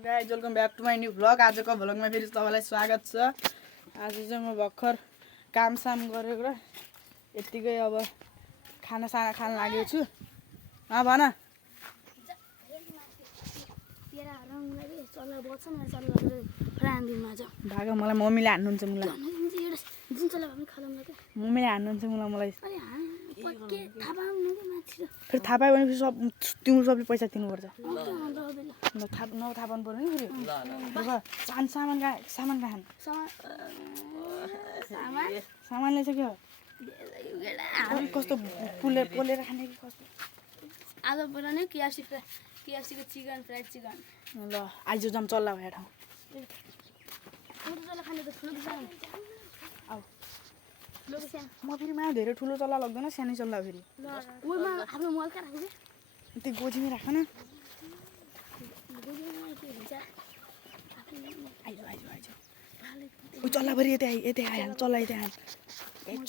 Guys welcome back to my new vlog. आजको भ्लगमा फेरि तपाईँलाई स्वागत छ। आज चाहिँ म भर्खर कामसाम गरेर यत्तिकै अब खानासाना खान लागेको छु। भन भाग मलाई मम्मीले हान्नुहुन्छ मलाई मम्मीले हान्नुहुन्छ मलाई फेरि थाहा पायो भने फेरि सब तिम्रो सबले पैसा तिर्नुपर्छ। थाहा पाउनु पर्यो नि फेरि सामान कहाँ सामान ल्याइसक्यो कस्तो पोलेर खाने कि कस्तो आज बनाउने केएफसीको चिकन फ्राइड चिकन ल आज जाम चल्ला भए ठाउँ खाने त ठुलो आऊ म फेरि मा धेरै ठुलो चल्ला लाग्दैन सानै चल्ला फेरि आफ्नो मलका राख्छ त्यो गोजीमै राख न। आइज चल्ला फेरि यतै आयो चल्ला यतै आयो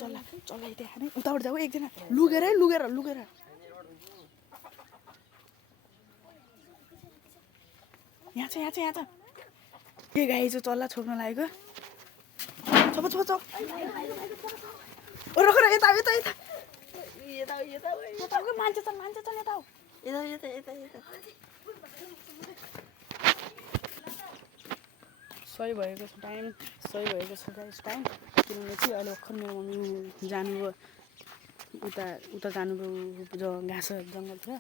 चल्ला यतै आयो उताबाट जाऊ एकजना लुगेर यहाँ छ के गाई चाहिँ चल्ला छोप्न लागेको छोप रख यता मान्छे छन् यता सही भएको छ टाइम किनभने चाहिँ अहिले भर्खर मेरो मम्मी जानुभयो उता जानुभयो जो घाँस जङ्गल थियो।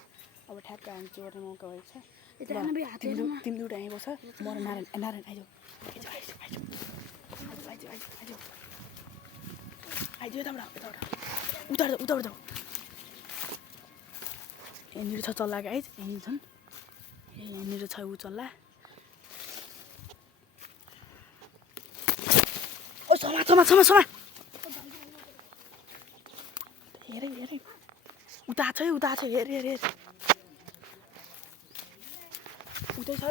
अब ठ्याक्क हामी चोर्ने मौका भएको छ। तिम्रो उठा यहीँ बस्छ म र नारायण आइज यताबाट उताबाट जाऊ यहाँनिर छ चल्ला गाइज यहीँ छन् यहाँनिर छ ऊ चल्ला ओ समा हेर उता छ हेर उतै छ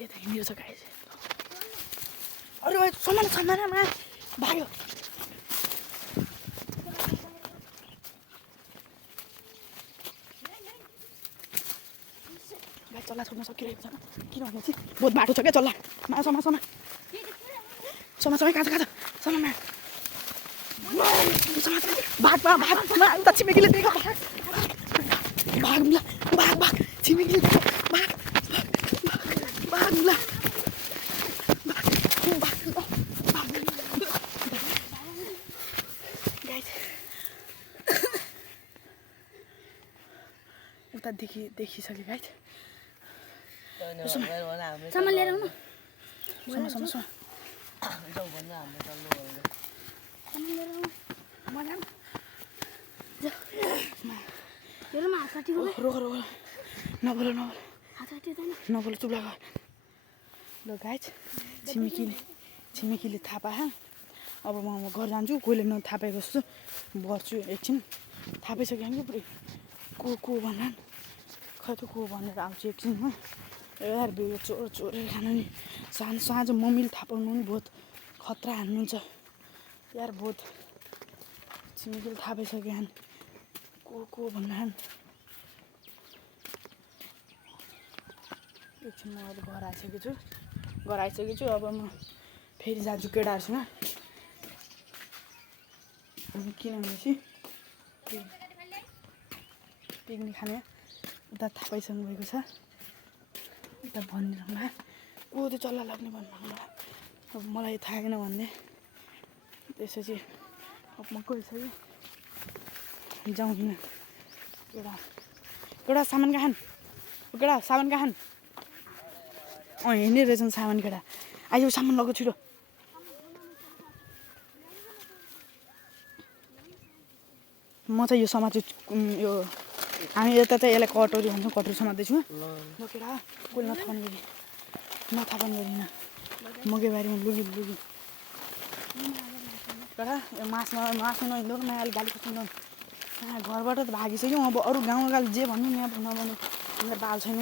यता हिँडेर छ गाइज अरे भाइ समानमा भाग्यो भाइ चल्ला छोड्न सकिरहेको छैन किनभने चाहिँ बहुत बाटो छ क्या चल्ला समा कहाँ छ समामा भाग उता छिमेकीले देख्यो भाग छिमेकीले देख्यो भाग उता देखिसक्यो गाइज सामान लिएर आउनु समा रोक नबोल चुप लाग ल गाइज छिमेकीले थाहा पाए अब म घर जान्छु कोहीले नथाहा पाएको जस्तो बस्छु एकछिन थाहा पाइसक्यो कि पुरै को भन्दा खै त को भनेर आउँछु एकछिनमा यार बिउ चोरेर खानु नि साँझ मम्मीले थाहा पाउनु पनि बहुत खतरा हान्नुहुन्छ यार बहुत छिमेकीले थाहा पाइसक्यो हान को भन्दा एकछिन म अहिले घर आइसकेको छु अब म फेरि जान्छु केटाहरूसँग किनभने चाहिँ पिकनिक खाने उता थाहा पाइसक्नु भएको छ उता भनिदिनु को त्यो चल्ला लाग्ने भन्नु अब मलाई थाहा छैन भन्ने त्यसपछि अब म गइसक्यो जाउँ किन केटा सामान कहाँ हिँड्ने रहेछन् सामान केटा आइज सामान लगेको छिटो म चाहिँ यो समाज यो हामी यता चाहिँ यसलाई कटोरी भन्छौँ कटोरी समात्दैछु म केटा कोही नथाहा पनि गरिनँ मकै बारीमा लुगी केटा यो मास्नु नहिँड्नु न अहिले गाली खस्नु घरबाट त भागिसक्यो अब अरू गाउँकाले जे भन्नु यहाँ नभन्नु मेरो बाल छैन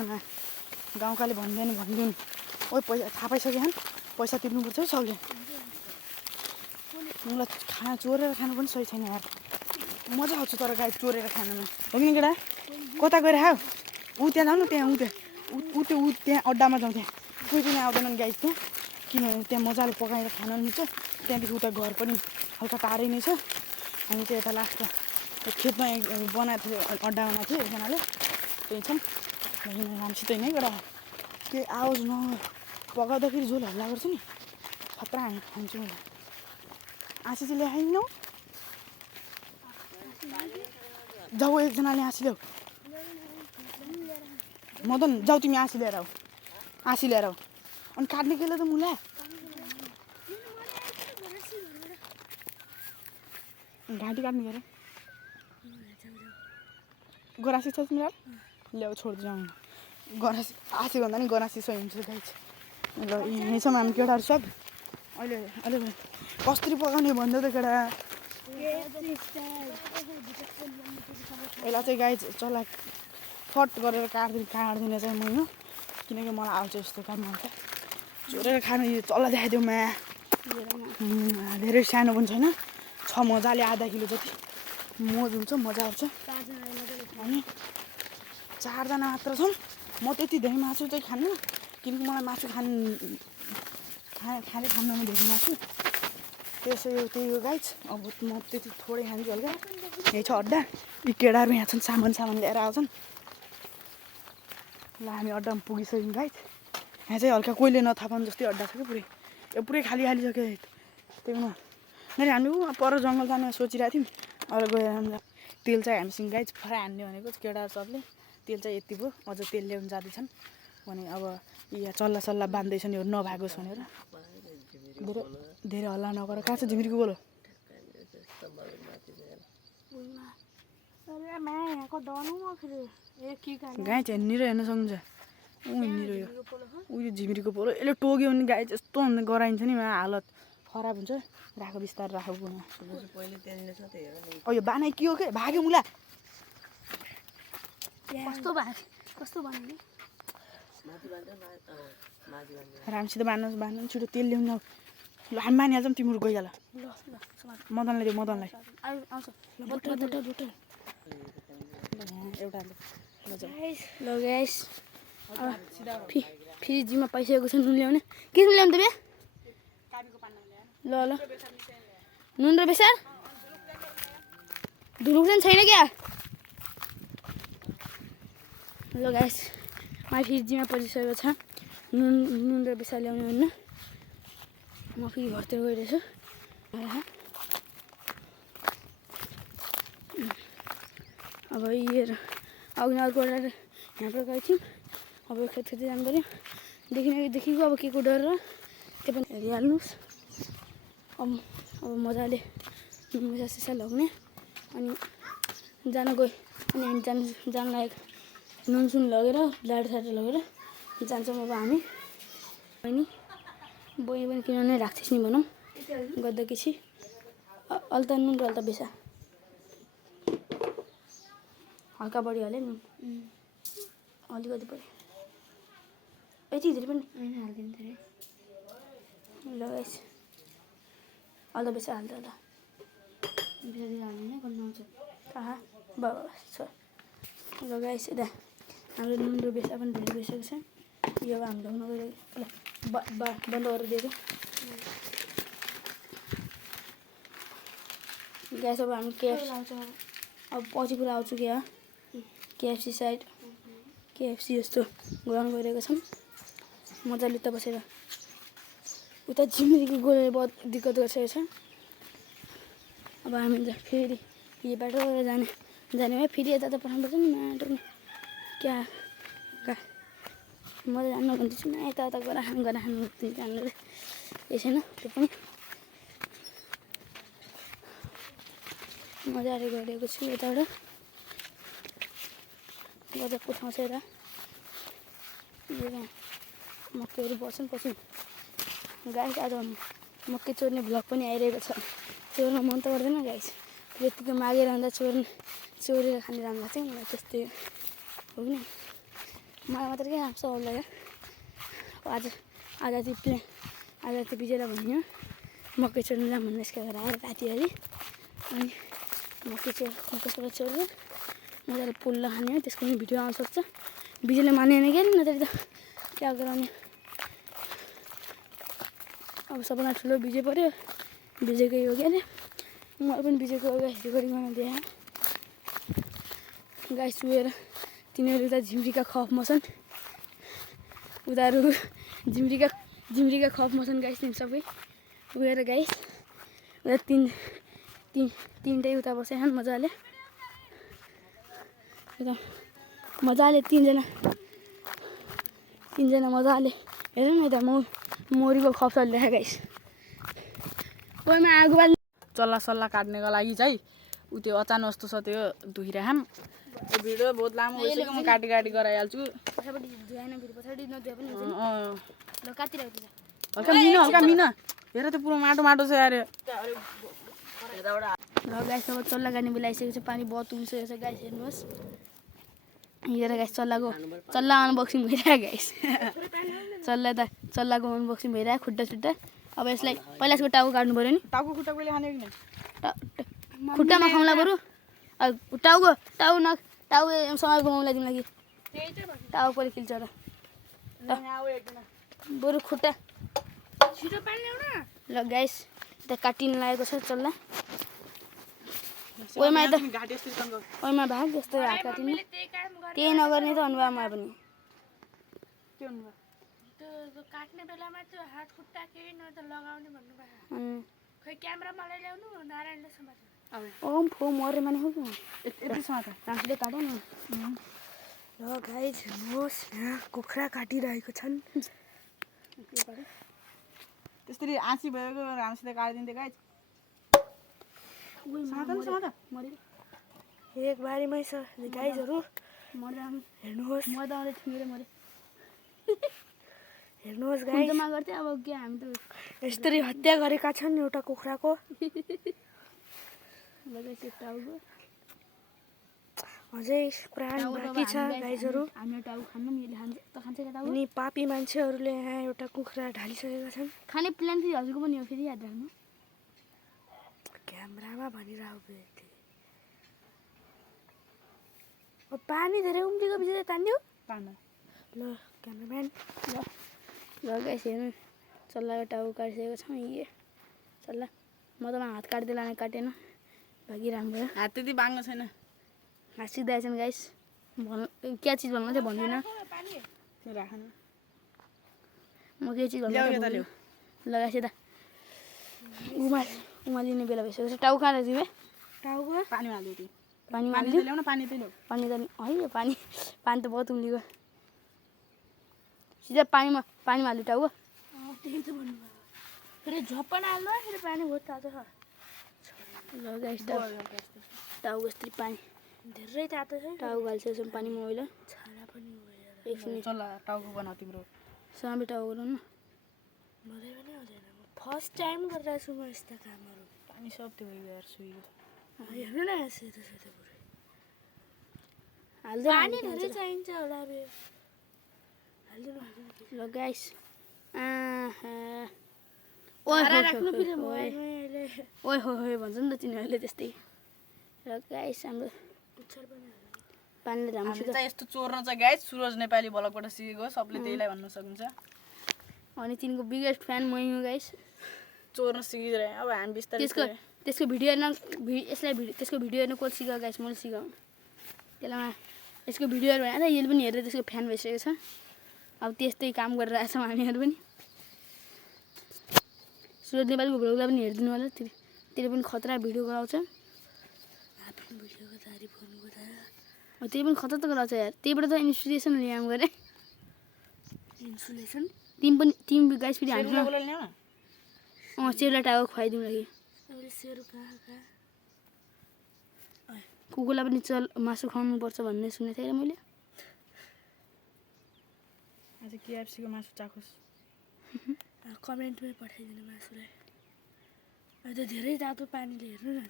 गाउँकाले भनिदिउँ ओ पैसा थाहा पाइसक्यो पैसा तिर्नुपर्छ है सक्यो मलाई खाना चोरेर खानु पनि सही छैन यार मजा आउँछ तर गाई चोरेर खानमा हो कि केटा कता गएर खाऊ ऊ त्यहाँ जाउँ न त्यहाँ ऊ त्यहाँ अड्डामा जाउँ त्यहाँ कोही पनि आउँदैनन् गाई त्यहाँ किनभने त्यहाँ मजाले पकाएर खान मिल्छ त्यहाँदेखि उता घर पनि हल्का टाढै नै छ हामी चाहिँ यता लास्ट खेतमा बनाएको थियो अड्डा बनाएको थियो एकजनाले त्यही छन् राम्रोसित नै गएर के आवाज न पकाउँदाखेरि झोल हल्ला गर्छ नि खतरा खान्छु मैले आँसी ल्याइनौ जाऊ एकजनाले आँसी ल्याऊ मदन जाऊ तिमी आँसी लिएर आऊ अनि काट्ने केले त मुला घाँटी काट्ने गएर गरासी छ तिमीलाई ल्याऊ छोड्दै जाउँ गरासी आँसी भन्दा नि गरासी सहिन्छ गाई ल यहीँ छौँ हामी केटाहरू सब अहिले कसरी पकाउने भन्दा त केटा यसलाई चाहिँ गाई चल्ला फट गरेर काट्दिनँ चाहिँ म यो किनकि मलाई आउँछ यस्तो काम आउँछ चोरेर खानु यो चल्ला देखाइदिउँ मा धेरै सानो पनि छैन छ मजाले आधा किलो जति मोज हुन्छ मजा आउँछ अनि 4 जना मात्र छन् म त्यति धेरै मासु चाहिँ खान्न किनकि मलाई मासु खान्न म धेरै मासु त्यही हो गाइज अब म त्यति थोरै खान्छु हल्का यही छ अड्डा यी केटाहरू यहाँ छन् सामान लिएर आउँछन् ल हामी अड्डामा पुगिसक्यौँ गाइज यहाँ चाहिँ हल्का कोहीले नथाहा पाउनु जस्तै अड्डा छ क्या पुरै खाली सक्यो त्यही भएर मैले हामी पर जङ्गल जाने सोचिरहेको थियौँ अब गएर हामीलाई तेल चाहिँ हामीसँग गाइज फ्राई हान्ने भनेको केटाहरू सबले तेल चाहिँ यति भयो अझ तेल ल्याउनु जाँदैछन् भने अब यहाँ चल्ला बान्दैछन् यो नभागोस् भनेर धेरै हल्ला नगर कहाँ छ झिमिरीको बोलो गाई चाहिँ निरो हेर्न सक्नुहुन्छ निरो यो उयो झिमिरीको पोलो यसले टोक्यो भने गाई यस्तो गराइन्छ नि हालत खराब हुन्छ राख बिस्तारै राख यो बाना के हो के भाग्यो मुला राम्रोसित बान्नु छिटो तेल ल्याउनु ल हामी मानिहाल्छौँ तिमीहरू गइहाल मदनलाई दियो मदनलाई एउटा ल गाइस फेरि जिम्मा पाइसकेको छ नुन ल्याउने के ल्याउनु त बे ल नुन र बेसार धुनुको छैन क्या ल गाइस मलाई फेरि जिम्मा परिसकेको छ नुन र बेसार ल्याउने होइन म फेरि घरतिर गइरहेछु अब यो अघि अर्को यहाँबाट गएको थियौँ अब खेतै जानु पऱ्यो देखिको अब के को डर र त्यो पनि हेरिहाल्नुहोस् अब मजाले नुन सिसा लगाउने अनि जान गयो अनि हामी जान लागेको नुनसुन लगेर लाडो लगेर जान्छौँ अब हामी बहिनी पनि किनभने राख्छस् नि भनौँ गर्दाखेरि अल्ता नुन र अल्ता बेसा हल्का बढी हाल्यो नुन अलिकति बढी यति धेरै पनि हालिदिनु धेरै ल गाइस अल्ता बेसा हाल्दा होला बेसा हाल्नु गर्नु आउँछ बस ल गाइस यता हाम्रो नुन र बेसा पनि धेरै भइसकेको छ यो अब हामी ढाउन गइरहेको बन्द गरेर दिएको ग्यास अब हामी अब पछि पुरा आउँछु क्या केएफसी साइड केएफसी जस्तो गराउनु गइरहेको छौँ मजाले उता बसेर उता झिमिरीको गएर बहुत दिक्कत गरिसकेको छ अब हामी फेरि यो बाटो जाने भए फेरि यता त पठाउनुपर्छ नि माटो क्या म त जान्न भन्दैछु न यता खानु जान्नु छैन त्यो पनि मजाले गरेको छु यताबाट गजबको ठाउँ छ यता मकैहरू बस्छन् पछि गाइस आज मकै चोर्ने भ्लग पनि आइरहेको छ चोर्न मन त गर्दैन गाइस यतिको मागेर भन्दा चोरेर खाने राम्रो लाग्छ मलाई त्यस्तै हो कि मलाई मात्र के आउँछ होला आज त्यो विजयलाई भन्यो मकै चोर्नु जाऊँ भन्ने यसका घर आएर राति अनि मकै चाहिँ कसैको चोरेर मजाले पोल्ला खाने हो त्यसको पनि भिडियो आउन सक्छ बिजुले मानेन क्या नत्र त क्या गराउने अब सबैलाई ठुलो बिजे पऱ्यो बिजेकै हो क्या अरे मैले पनि बिजेको हो रेकर्डिङ गर्न दिएँ गाई सुएर तिनीहरू उता झिम्रीका खफ मछन् उनीहरू झिम्रीका खफ मछन् गाइस तिन सबै गएर गाइस उता तिनटै उता बसेछन् मजाले उता मजाले तिनजना मजाले हेर न यता मौरीको खफ चलिरहेको गाइस कोहीमा आगो बाल्ने चल्ला सल्ला काट्नेको लागि चाहिँ ऊ त्यो अचानक जस्तो छ त्यो धोइराखौँ यो भिडियो बहुत लामो भइसक्यो म काटी गराइहाल्छु पछाडि धुएन फेरि पछाडि नधुए पनि हुन्छ नि ल काटिरहेको छ हल्का मिन हेर त्यो पुरो माटो छ यार ल गाइस अब चल्ला गाड्ने बेला आइसकेको छ पानी बहुत उम्सिएको छ गाइस हेर्नुहोस् हेर गाइस चल्ला अनबक्सिङ भइरहेको गाइस चल्लाको अनबक्सिङ भइरहेको खुट्टा अब यसलाई पहिला यसको टाउको काट्नु पऱ्यो नि टाउको खुट्टा कहिले खाने कि खुट्टामा खाउँला बरु टाउको सँगै घुमाउँला तिमीलाई कि टाउको पहिले खिल्छ र बरु खुट्टा छिटो पानी ल्याउन ल गाइस यता काटिन लागेको छ चल्ला ओइमा भाग जस्तो हात काटिनु त्यही नगर्ने त अनुभावमा पनि काट्ने बेलामा त्यो हात खुट्टा केही न त लगाउने भन्नुभयो खै क्यामेरा मलाई ल्याउनु नारायणले समात्नु ओम फो मरे माने हो कि यति समात राम्रोले काट न ल गाइस हेर्नुहोस् यहाँ कुखुरा काटिरहेको छन् त्यसरी आँसी भएको राम्रोसित काटिदिन्थ्यो गाइस एक बारीमै छ गाइसहरू हेर्नुहोस् हेर्नुहोस् गाइस गर्थे अब के हामी त यसरी हत्या गरेका छन् एउटा कुखुराको अझै प्राण बाँकी छ गाइसहरू अनि पापी मान्छेहरूले यहाँ एउटा कुखुरा ढालिसकेका छन् खाने प्लान फेरि हजुरको पनि हो फेरि याद राख्नु क्यामेरामा भनिरहेको अब पानी धेरै उम्लेको पछि तान्दियो ल क्यामेराम्यान ल गाइस हेर्नु चल्लाको टाउको काटिसकेको छ यी चल्ला म त हात काट्दै लाने काटेन भागी राम्रो हात त्यति बाङ्गो छैन हात सिक्दैछ नि गाइस क्या चिज भन्नु चाहिँ भन्दिनँ राख्नु म के चिज भन्नु ल गाइस यता उमालिने बेला भइसकेको छ टाउको कहाँ राख्दियो टाउको पानीमा हाल्दियो पानीमा हाल्दियो ल्याउन पानी त है पानी त बहुत उम्लिएको सिधा पानीमा हाल्यो टाउको त्यही त भन्नुभयो फेरि झप्पन हाल्नु फेरि पानी बहुत तातो छ ल गाइस टाउको यस्तरी पानी धेरै तातो छ टाउको हालिसकेपछि पानीमा ओइल छाला पनि एकछिन चल्ला टाउको बनाऊ तिम्रो सानो टाउको बनाउनु मलाई पनि आउँदैन फर्स्ट टाइम गरिरहेको छु म यस्ता कामहरू पानी सब त्यो यार सुइगयो हेर्नु न सेतो पुरै हाल्दै पानी धेरै चाहिन्छ होला बे हाल्दिनु ल गाइस ओइ हो भन्छ नि त तिनीहरूले त्यस्तै र गाइस हाम्रो पानीले हामी चाहिँ यस्तो चोर्न चाहिँ गाइस सुरज नेपाली भ्लगबाट सिकेको सबले त्यहीलाई भन्न सक्नुहुन्छ अनि तिनको बिगेस्ट फ्यान मै हो गाइस चोर्न सिकिरहे अब हामी बिस्तारै त्यसको भिडियो हेर्न त्यसको भिडियो हेर्न कसले सिकायो गाइस मैले सिकाउँ त्यसलाई यसको भिडियोहरू भने यसले पनि हेरेर त्यसको फ्यान भइसकेको छ अब त्यस्तै काम गरिरहेको छौँ हामीहरू पनि सुरज नेपालीको भ्लगलाई पनि हेरिदिनु होला त्यसले पनि खतरा भिडियो गराउँछ त्यही पनि खतरा त गराउँछ यार त्यहीबाट त इन्सपिरेसन ल्याउँ गरे तिमी गाइस फेरि हामीसँग सेरुलाई टाउको खुवाइदिउँ लागि कुकुरलाई पनि मासु खुवाउनुपर्छ भन्ने सुनेको थिएँ मैले आज केएफसीको मासु चाखोस् कमेन्टमै पठाइदिनु मासुलाई अहिले त धेरै तातो पानीले हेर्नु न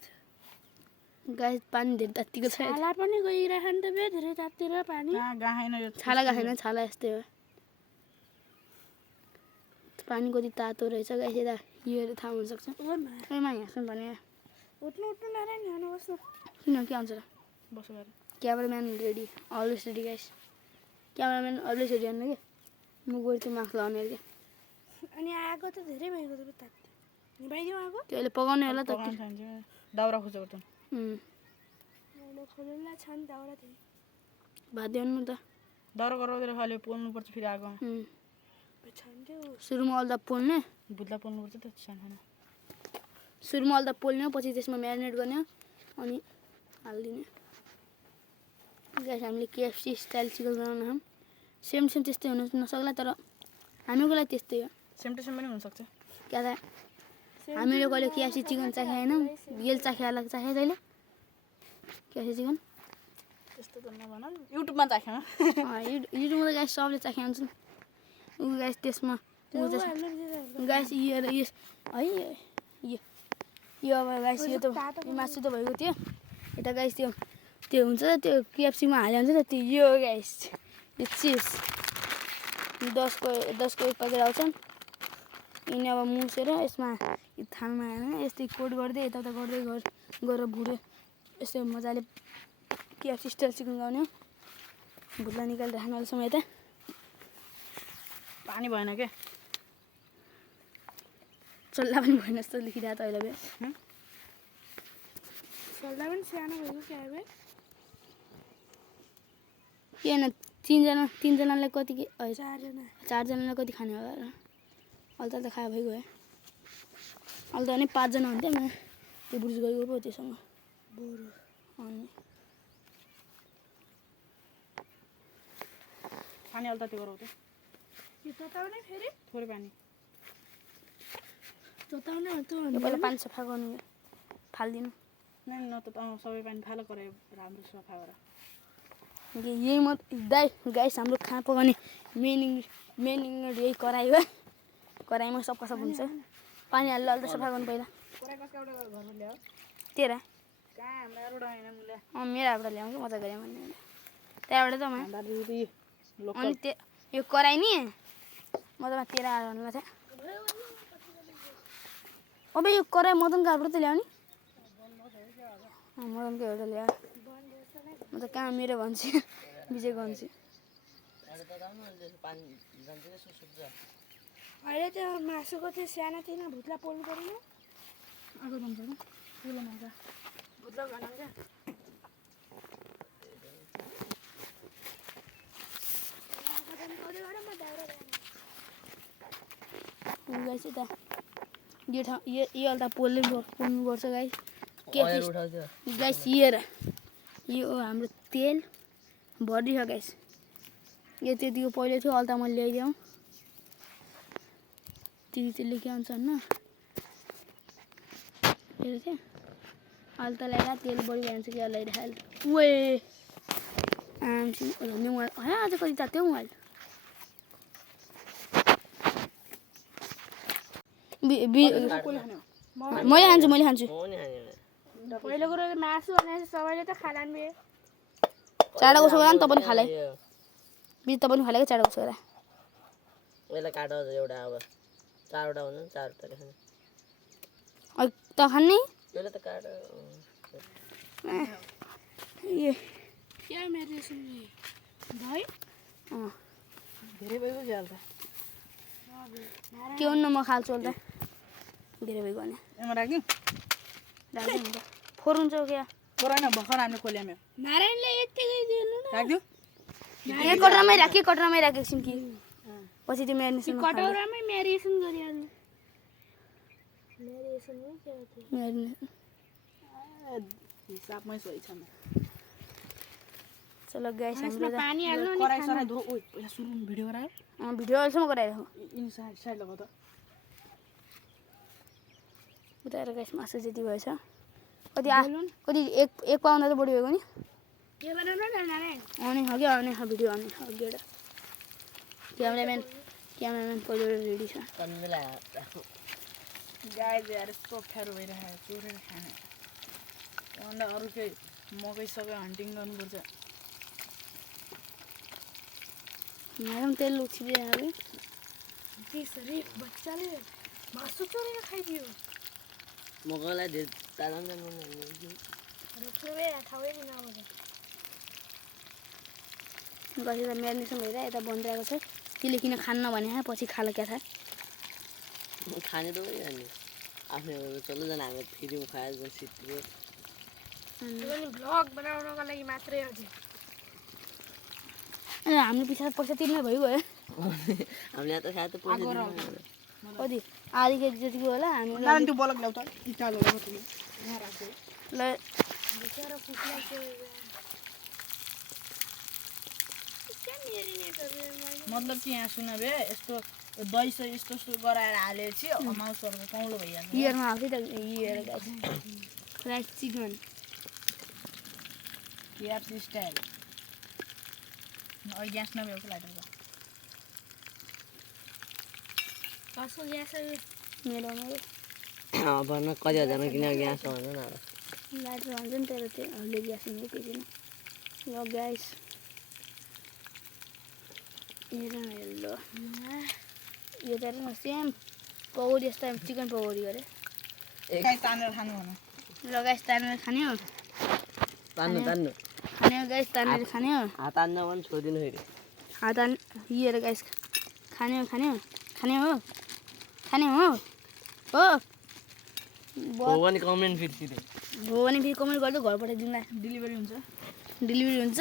गाई पानी धेरै तात्तिको छ छाला पनि गइरहेको नि त बे धेरै तात्तिर पानी छाला गएन छाला यस्तै हो पानी कति तातो रहेछ गाइस यता यो थाहा हुनसक्छ यहाँ भने किन के आउँछ र बसो गएर cameraman ready always ready guys cameraman always ready हान्नु कि म गएर त्यो मार्क्स लगाउने अरे अनि आगो त धेरै भइगयो त तात्यो निभाइदिउँ आगो त्यो अहिले पकाउने होला त पकाउन चाहन्छु दाउरा खोजेको त मैले खोलेला छ नि दाउरा त्यही भात दिनु त दाउरा गराउँदै खाले पोल्नुपर्छ फेरि आगोमा छान्थ्यो सुरुमा अलदा पोल्ने भुत्ला पोल्नुपर्छ त सानो सुरुमा अलदा पोल्ने पछि त्यसमा म्यारिनेट गर्ने अनि हालिदिने गाइस हामीले केएफसी स्टाइल चिकन बनाउन हम सेम त्यस्तै हुन नसक्ला तर हामीको लागि त्यस्तै हो सेम टु सेम पनि हुनसक्छ क्या त हामीले कहिले केएफसी चिकन चाखे होइन गेल चाखे अलग चाखे जहिले केएफसी चिकन त्यस्तो त नभन युट्युबमा चाख्यो युट्युबमा त गाइस सबले चाखे हुन्छन् ऊ गाइस त्यसमा गाइस यस है यो अब गाइस यो त यो मासु त भएको थियो यता गाइस त्यो हुन्छ त त्यो केएफसीमा हाले हुन्छ त त्यो यो गाइस यो चिप्स 10को एक प्याकेट आउँछन् यिनी अब मुसेर यसमा थालमा हाल्ने यस्तै कोट गर्दै यताउता गर्दै गएर भुट्यो यस्तै मजाले केएफसी स्टाइल चिकन गाउने भुट्ला निकालेर राख्नु अहिलेसम्म यता पानी भएन के चल्ला पनि भएन जस्तो लेखिरहेको त अहिले चल्दा पनि सानो भएको क्या अब के होइन तिनजनालाई कति के चारजनालाई कति खाने होला र अहिले त खायो भइगयो है अहिले त नि 5 जना हुन्थ्यो म त्यो बुढी गएको पो त्योसँग बरु अनि पानी अल्ता त्यो गराउँथ्यो यो तताउने फेरि थोरै पानी तताउने त यो पहिला पानी सफा गर्नु फाल्दिनु नै न त सबै पानी फालो गरे राम्रो सफा गर यही म गाइस हाम्रो खाना पकाउने मेन इन्ग्रेडिएन्ट यही कराई हो कराईमा सब कसो हुन्छ पानी हालेर अल्दा सफा गर्नु पहिला तेरा मेरो हातबाट ल्याउँ कि मजा गरेँ भन्ने त्यहाँबाट त अनि त्यो यो कराई नि मजामा तेरा हालेर भन्नु थियो अब यो कराई मदनको हातबाट त ल्याउने मदनको एउटा ल्याऊ म त कहाँ मेरो भन्छु विजय भन्छु अहिले त्यो मासुको त्यो सानो थिएन भुत्ला पोल्नु पऱ्यो आगो जान्छ ठुलो माछा भुत्ला बनाउँछ गाइस यता यो ठाउँ यो अलता पोल्नुपर्छ गाइस के गाइस यो हाम्रो तेल भरि छ गाइस यो त्यतिको पहिले थियो अलता मैले ल्याइदिउँ त्यसले के हुन्छ होइन हेर थियो अलता ल्याएर तेल बढी भइन्छ कि ल्याइरहेको वे मोबाइल आज कति तात्यो मोबाइल मैले खान्छु पहिलो कुरो मासु भने सबैले त खालान् बे चाँडाको छोरा नि त पनि खाले बिच त पनि खाले चाँडाको छोरा यसलाई काट एउटा अब 4वटा हुन्छ 4वटा खाने त खान्ने यसले त काट ए क्या मेरो भाइ धेरै भइगयो कि हाल्दा के हुन्न म खाल्छु होला धेरै भइगयो भने एमा राख्दिउँ राख्दैन फोर हुन्छ क्या पुरानो भर्खर हामीले खोल्यौँ नारायणले यतिकै दिनु न राख्दिउँ कटरामै राख एकछिन कि पछि त्यो म्यारिनेसन कटौरामै म्यारिनेसन गरिहाल्नु म्यारिनेसनमै के हिसाबमै सही छ चलो गाइस हाम्रो पानी हाल्नु कराई सराई धो ओइ पहिला सुरुमा भिडियो गरायो भिडियो अहिलेसम्म गराइरहेको यिनी साइड लगाऊ त उता हेर गाइस मासु जति भएछ कति एक पाउन्ड त बढी भएको नि के बनाउनु न नारायण आउने भिडियो आउने अघि एउटा क्यामेराम्यान पहिलो रेडी छ गाई ल्याएर यस्तो अप्ठ्यारो भइरहेको चोरेर खाने अन्त अरू केही मकै सबै हन्टिङ गर्नुपर्छ मेरो पनि तेल उछिदिएन कि त्यसरी बच्चाले मासु चोरेर खाइदियो मकैलाई धेरै ताजा गसी त म्यारिनेसन भएर यता बनिरहेको छ त्यसले किन खान्न भने पछि खाला क्या थाहा खाने त वही अनि आफ्नै चल्नु जाने हामी फ्रीमा खाएर जान्छ सिटीको भ्लग बनाउनको लागि मात्रै हजुर हाम्रो पछाडि पैसा तिर्न भइगयो हामीले यहाँ त खाएर त पैसा कति आधी केजी जतिको होला हामी नारायण त्यो बलक ल्याउ त इटालो ल्याउ त ल मतलब कि यहाँ सुन बे यस्तो दही सही यस्तो यस्तो गराएर हालेपछि माउसहरूको कौलो भइहाल्छ इयरमा आउँछ त year fried chicken KFC style अहिले ग्यास नभएको लाइटर कसको ग्यास मेरो भन्न कति हजारमा किनेको ग्यास छ भन्छ न लाइटर भन्छ नि तर त्यो ग्यास हुनु केही छैन ल ग्यास हेलो यो त हेर्नु सेम पकौडी यस्तो चिकन पकौडी गरे काहीँ तानेर खानु भन ल गाइस तानेर खाने हो तान्नु तान्नु खाने हो गाइस तानेर खाने हो हात तान्न पनि छोडिदिनु फेरि हात हेर गाइस खाने हो खाने हो खाने हो खाने हो हो हो भने कमेन्ट फेरि सिधै हो भने फेरि कमेन्ट गर्दै घर पठाइदिउँला डेलिभरी हुन्छ डेलिभरी हुन्छ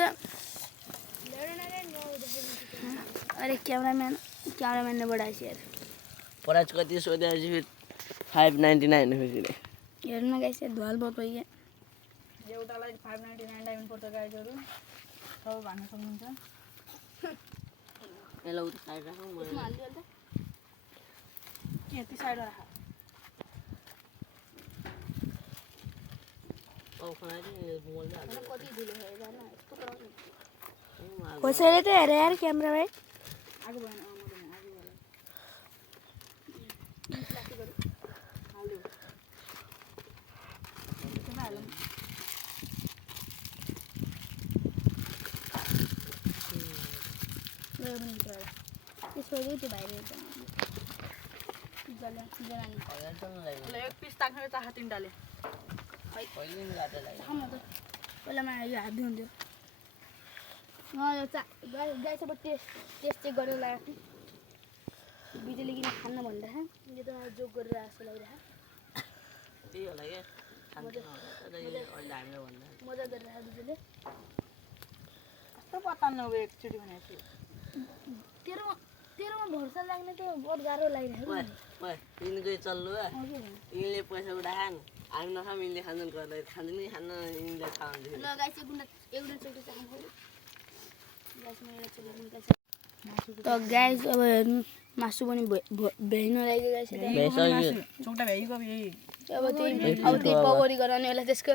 अरे क्यामराम्यानले बढाएछ यार प्राइस कति सोधेपछि फेरि 599 फेरि हेर्नु न गाइस यार धुवाल बहुत भइगयो एउटालाई 599 डायमन्ड पर्छ गाइजहरू सबै भन्न सक्नुहुन्छ यसलाई उता साइड राखौँ म यसमा हालिदियो त के यति साइड राख कति धुलो कसैले त हेरे यार क्यामेरा भाइ आगो भएन आगो त्यसको त्यो भाइले एक पिस ताक्ने चाखा तिनटाले पहिला मा यो हात दिनुहुन्थ्यो यो गाई सब टेस्ट चेक गरेर लगाएको बिजुली किन खान्न भनिरहेको यो त जोक गरेर जस्तो लागिरहेको त्यही होला क्या मजा गरिरहेको बिजुले कस्तो पत्ता नभए एकचोटि भनेपछि तेरोमा भरोसा लाग्ने त्यो बहुत गाह्रो लागिरहेको यिनीकै चल्नु यिनले पैसा उठाएन हामी नखाम यिनले खान्छन् घरलाई खाँदैन नि खान्न यिनले थाहा हुन्छ ल गाई चाहिँ एउटा चोटि चाख्नु त गाइस अब हेर्नु मासु पनि भ्याइनु लाग्यो गाइस चौटा भ्याइको यही अब त्यही पकौडी गराउने होला त्यसको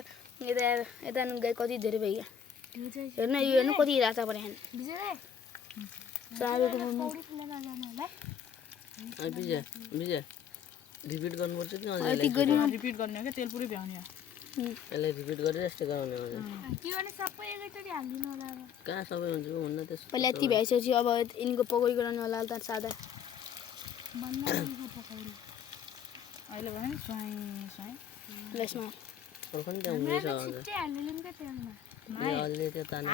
यता यता गाई कति धेरै भइगयो हेर्नु यो हेर्नु कति राता पऱ्यो विजय रिपिट गर्नुपर्छ कि रिपिट गर्ने हो क्या तेल पुरै भ्याउने हो यसलाई रिपिट गरेर यस्तै गराउने हो सबै एकैचोटि हालिदिनु होला अब कहाँ सबै हुन्छ हुन्न त्यस पहिला यति भइसकेपछि अब यिनीको पकौडी गराउने होला त सादा अहिले भयो नि स्वाई स्वाई यसमा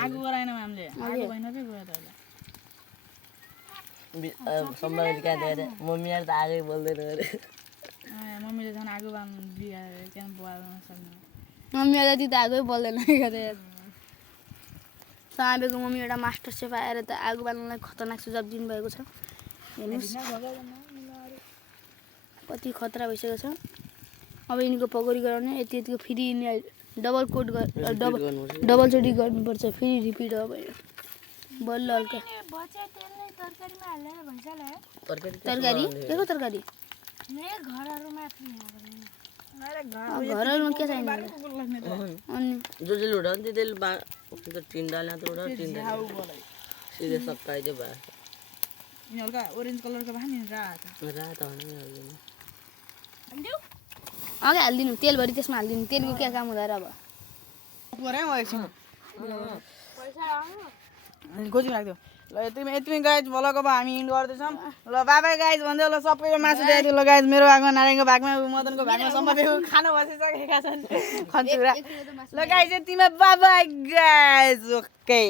आगो गराएन हामीले आगो भएन चाहिँ गयो त सम्भावना कहाँ दिएर मम्मीहरू त आगै बोल्दैन अरे मम्मीले झन् आगो बाल्नु बिगाएर त्यहाँ बोल्न सक्दैन मम्मी जति त आगै बोल्दैन साँबेको मम्मी एउटा मास्टर सेफ आएर त आगो बाल्नलाई खतरनाक सुझाव दिनुभएको छ हेर्नुहोस् कति खतरा भइसकेको छ अब यिनीको पकौडी गराउने यति यतिको फेरि यिनीलाई डबल चोटि गर्नुपर्छ फेरि रिपिट हो बल्ल हल्का तरकारी के को तरकारी घरहरूमा के चाहिन्छ अनि जसले उठाउँछ त्यसले टिन डाल्ने त उठाउ टिन सिधै सकाइदियो भयो यिनीहरूका ओरेन्ज कलरको भयो नि रात रात अघि हालिदिनु तेलभरि त्यसमा हालिदिनु तेलको क्या काम हुँदैन अब खोजिङ लाग्थ्यो ल यति गाइज भलक अब हामी इन्ड गर्दैछौँ ल बाबा गाइज भन्दै ल सबैको मासु दिएको ल गाइज मेरो भागमा नारायणको भागमा मदनको भागमा सम्बन्धीको खाना बसिसकेका छन् खन्चुरा ल गाइज यतिमा बाबा गाइज ओके